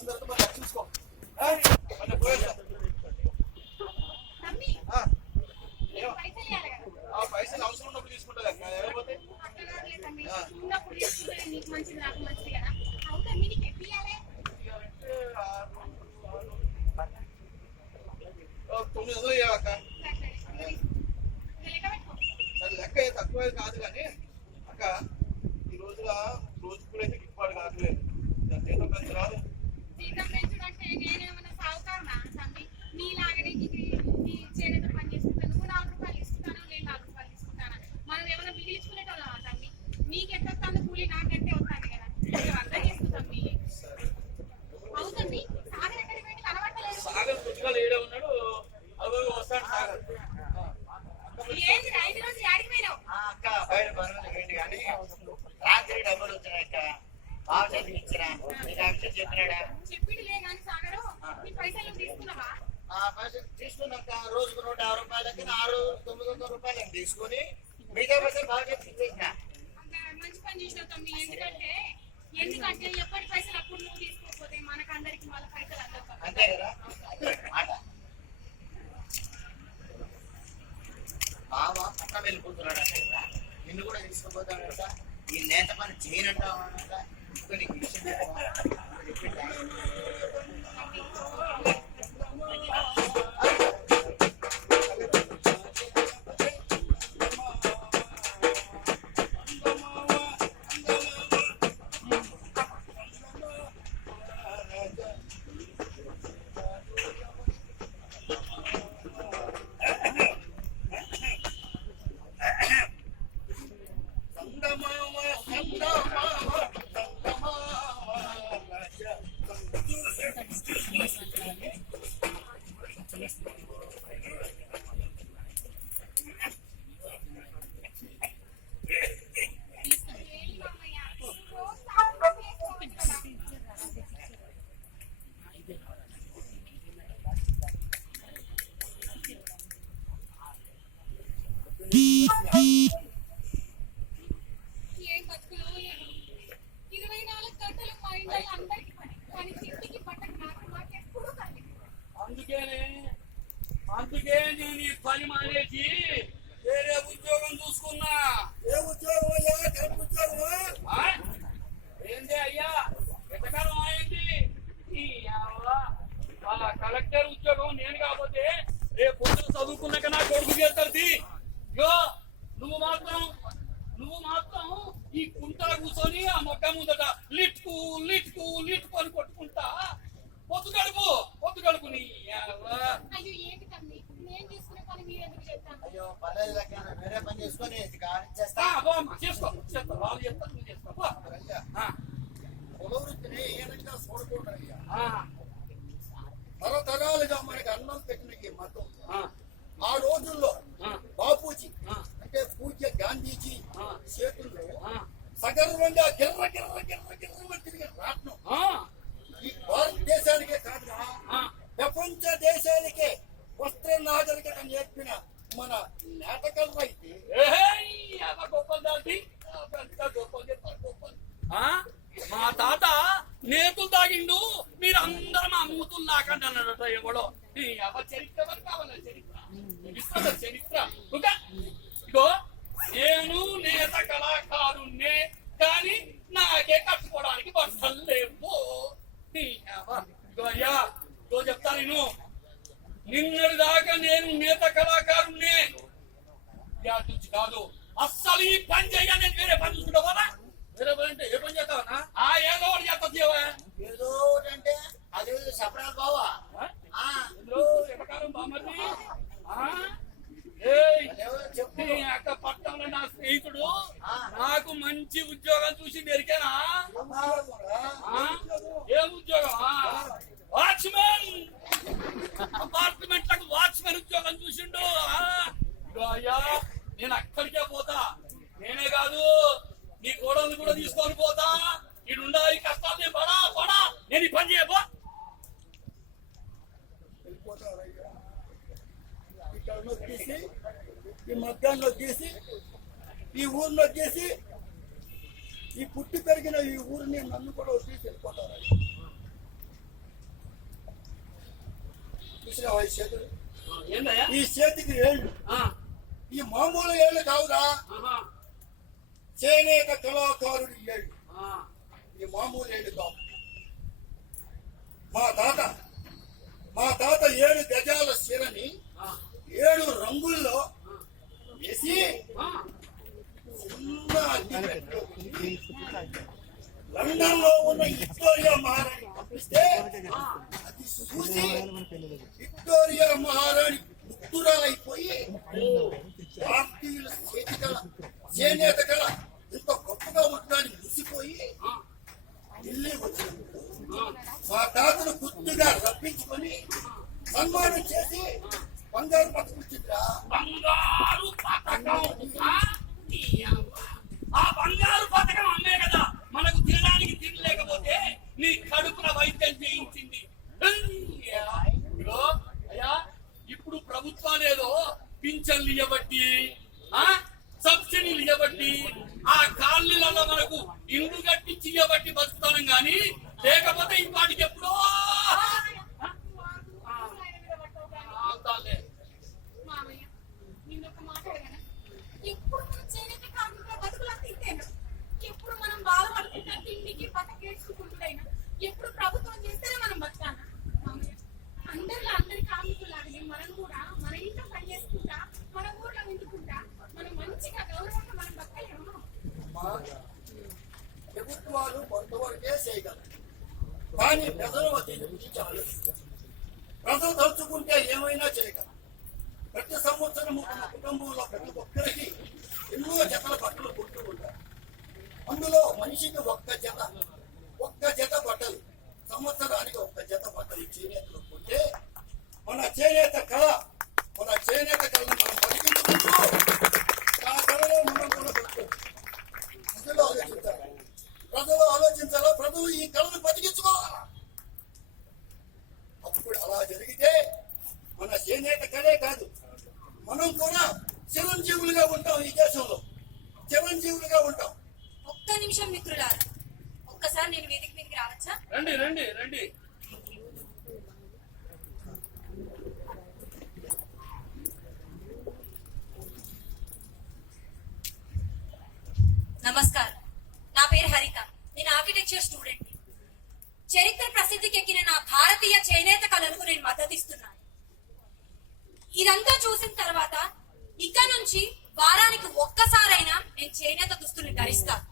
చేసిన తర్వాత మనం చూసుకో పైసలు అవసరం ఉన్నప్పుడు తీసుకుంటుంది అక్క. లేకపోతే తొమ్మిది అక్క. సరే లెక్క తక్కువ కాదు కానీ అక్క ఈ రోజుల రోజు కూడా అయితే గిట్టుబాటు కావట్లేదు. దాని జీతం పెంచి రాదు. జీతం పెంచుడంటే నేనేమన్నా సాగుతానా తమ్మి? నీలాగనే చేనేత పని చేసుకుంటాను, నువ్వు 4 రూపాయలు ఇస్తున్నాను, నేను 4 రూపాయలు ఇస్తున్నాను. మనం ఏమైనా మిగిలించుకునేటోళ్ళమా తమ్మి? నీకెంత వస్తుంది కూలి, నాకెంతే వస్తుంది కదా. అర్థం చేసుకుంటాం. అవుతుంది. సాగర్ ఎక్కడికి వెళ్ళి కనబడలేదు. సాగర్ పుట్టుకలు ఏడే ఉన్నాడు. అవి వస్తాడు సాగర్. ఏంటి 5 రోజులు యాడికి పోయినావు? అక్క బయట పనులు ఏంటి కానీ రాత్రి డబ్బులు వచ్చినాయి అక్క. బాగా చదివించిన నీకు ఆ విషయం చెప్పినాడా? చెప్పిండులే కానీ సాగరు నీ పైసలు తీసుకున్నావా? పైసలు తీసుకున్నాక రోజుకు 150 రూపాయలకి 900 రూపాయలు తీసుకుని మిగతా పైసలు బాగా చదివించేసిన. మంచి పని చేసినావు తమ్మి. ఎందుకంటే ఎప్పటి పైసలు అప్పుడు నువ్వు తీసుకోకపోతే మనకు అందరికి వాళ్ళ పైసలు అందరు. అంతే కదా మాట. బావ పక్క వెళ్ళిపోతున్నాడు అంటే కదా, నిన్ను కూడా తీసుకుపోతాడంట. ఈ నేత పని చేయనంటావాడంట. నీకు విషయం చెప్పి ఏం బతుకులో 24 గంటలు మా ఇంట్లో అందరికి పని కానీ తిండికి పట్టకు నాకు ఎప్పుడూ కలిగి. అందుకే నేను ఈ పని మానేసి వేరే ఉద్యోగం చూసుకున్నా. ఏ ఉద్యోగం అయ్యా? కరెక్ట్ ఉద్యోగమా? ఏంది అయ్యా ఎంతకాలం అయింది? కలెక్టర్ ఉద్యోగం నేను కాకపోతే రేపు పొద్దున చదువుకున్నాక నా కొడుకు చేస్తుంది. నువ్వు మాత్రం ఈ కుంటా కూర్చొని ఆ మొక్క ముందట లిట్కు లిట్కు లిట్కు అని కొట్టుకుంటా పొద్దు గడుపు నీ. అయ్యో ఏంటి తమ్మి, నేను తీసుకునే పని మీరు ఎందుకు చేస్తాను? అయ్యో పర్లేదు వేరే పని చేసుకొని చేసుకో వాళ్ళు చెప్తారు నువ్వు చేసుకో. కులవృత్తిని ఏ రకంగా చూడకూడదయ్యా. తరతరాలుగా మనకి అన్నం పెట్టిన ఈ మతం ఆ రోజుల్లో బాపూజీ అంటే పూజ్య గాంధీజీ చేతుల్లో సగర్వంగా గిర్ర తిరిగి రాట్నం ఈ భారతదేశానికే కాదుగా ప్రపంచ దేశానికే వస్త్ర నాగరికత నేర్పిన మన నాటకాలు అయితే మా తాత నేతులు తాగిండు, మీరు అందరం ఆ మూతులు నాకండి అన్నాడట. ఎవడో చరిత్ర వరకు కావాలి చరిత్ర. ఇగో నేను నేత కళాకారుణ్ణే కానీ నాకే కట్టుకోవడానికి బట్టలు లేవు. ఇగో అయ్యా ఇగో చెప్తా నేను నిన్నటి దాకా నేను నేత కళాకారుణ్ణే నుంచి కాదు. అస్సలు ఈ పని చేయగా నేను వేరే పని చూసుకుంటా పోనా? వేరే పని అంటే ఏ పని చేస్తావా? ఏదో ఒకటి చేస్తా ఏదో ఒకటి అంటే అది సపరేట్ బావా బామర్ది అక్క పట్టంలో నా స్నేహితుడు నాకు మంచి ఉద్యోగం చూసి దొరికానా? ఏం ఉద్యోగం? వాచ్మెన్. అపార్ట్మెంట్లకు వాచ్మెన్ ఉద్యోగం చూసిండు. అయ్యా నేను అక్కడికే పోతా. నేనే కాదు నీ కోడలు కూడా తీసుకొని పోతా. ఇడుండా ఈ కష్టాలు నేను పడా నేను ఈ పని చేయబో. ఇక్కడ నొక్కేసి ఈ మధ్యాహ్నం నొక్కేసి ఈ ఊరు నొక్కేసి ఈ పుట్టి పెరిగిన ఈ ఊరిని నన్ను కూడా వచ్చి వెళ్ళిపోతారు. చూసినావా ఈ చేతులు? ఏందయ్యా ఈ చేతికి ఏళ్ళు ఈ మామూలు ఏళ్ళు కావురా, చేనేత కళాకారుడి ఏళ్ళు. ఈ మామూలు ఏళ్ళు కావు. మా తాత 7 గజాల చీరని 7 రంగుల్లో వేసి చిన్న అగ్గిపెట్టెలో లండన్ లో ఉన్న విక్టోరియా మహారాణి పంపిస్తే అది చూసి విక్టోరియా మహారాణి ముగ్ధురాలైపోయి భారతీయుల చేతి కళ, చేనేత కళ ఇంత గొప్పగా ఉంటుందని ముసిపోయి ఢిల్లీ వచ్చినప్పుడు మా తాతను గుర్తుగా రప్పించుకొని సన్మానం చేసి బంగారు పథకం ఇచ్చిందిరా. బంగారు పథకం. ఆ బంగారు పథకం అమ్మే కదా మనకు తినడానికి తినలేకపోతే నీ కడుపున వైద్యం చేయించింది. ఇదిగో అయ్యా, ఇప్పుడు ప్రభుత్వాలు ఏదో పింఛన్లు ఇవ్వబట్టి సబ్సిడీలు ఇవ్వబట్టి ఆ కాలనీలలో మనకు ఇండ్లు కట్టించి ఇవ్వబట్టి బతుకుతాం గాని లేకపోతే ఇప్పటికి ఎప్పుడో మామయ్య నిన్నొక మాట అడగనా? ఎప్పుడు మనం చేనేత కార్మికుల బతుకులంతా ఇంతేనా? ఎప్పుడు మనం బాధపడుకుంటా తిండికి బతకేసుకుంటుడైనా ఎప్పుడు ప్రభుత్వం చేస్తేనే మనం బతకానా? మామయ్య అందరి కార్మికులాగనే మనం కూడా మన ఇంట్లో పని చేసుకుంటా మన ఊర్లో వండుకుంటా మనం మంచిగా గౌరవంగా మనం బతకలేము. ప్రభుత్వాలు కొంతవరకే చేయగలరు, కానీ ప్రజలు దీని గురించి ఆలోచిస్తారు. ప్రజలు తలుచుకుంటే ఏమైనా చేయగలరు. ప్రతి సంవత్సరం మన కుటుంబంలో ప్రతి ఒక్కరికి ఎన్నో జతల బట్టలు కొంటూ ఉంటారు. అందులో మనిషికి ఒక్క జత బట్టలు, సంవత్సరానికి 1 జత బట్టలు చేనేతలు కొంటే మన చేనేత కళను మనం బతికించుకుంటూ ఆ కళలో మనం కూడా బతుకోవచ్చు. ప్రజలు ఆలోచించాలా, ప్రజలు ఈ కళను బతికించుకోవాలా. అప్పుడు అలా జరిగితే మన చేనేత కళే కాదు, మనం కూడా చిరంజీవులుగా ఉంటాం. ఈ దేశంలో చిరంజీవులుగా ఉంటాం. ఒక్క నిమిషం మిత్రులారా, ఒక్కసారి నేను వేదిక మీదకి రావచ్చా? రండి రండి రండి. నమస్కారం, నా పేరు హరిత. నేను ఆర్కిటెక్చర్ స్టూడెంట్. చరిత్ర ప్రసిద్ధికెక్కిన నా భారతీయ చేనేత కళలకు నేను మద్దతిస్తున్నాను. ఇదంతా చూసిన తర్వాత ఇక నుంచి వారానికి ఒక్కసారైనా నేను చేనేత దుస్తుల్ని ధరిస్తాను.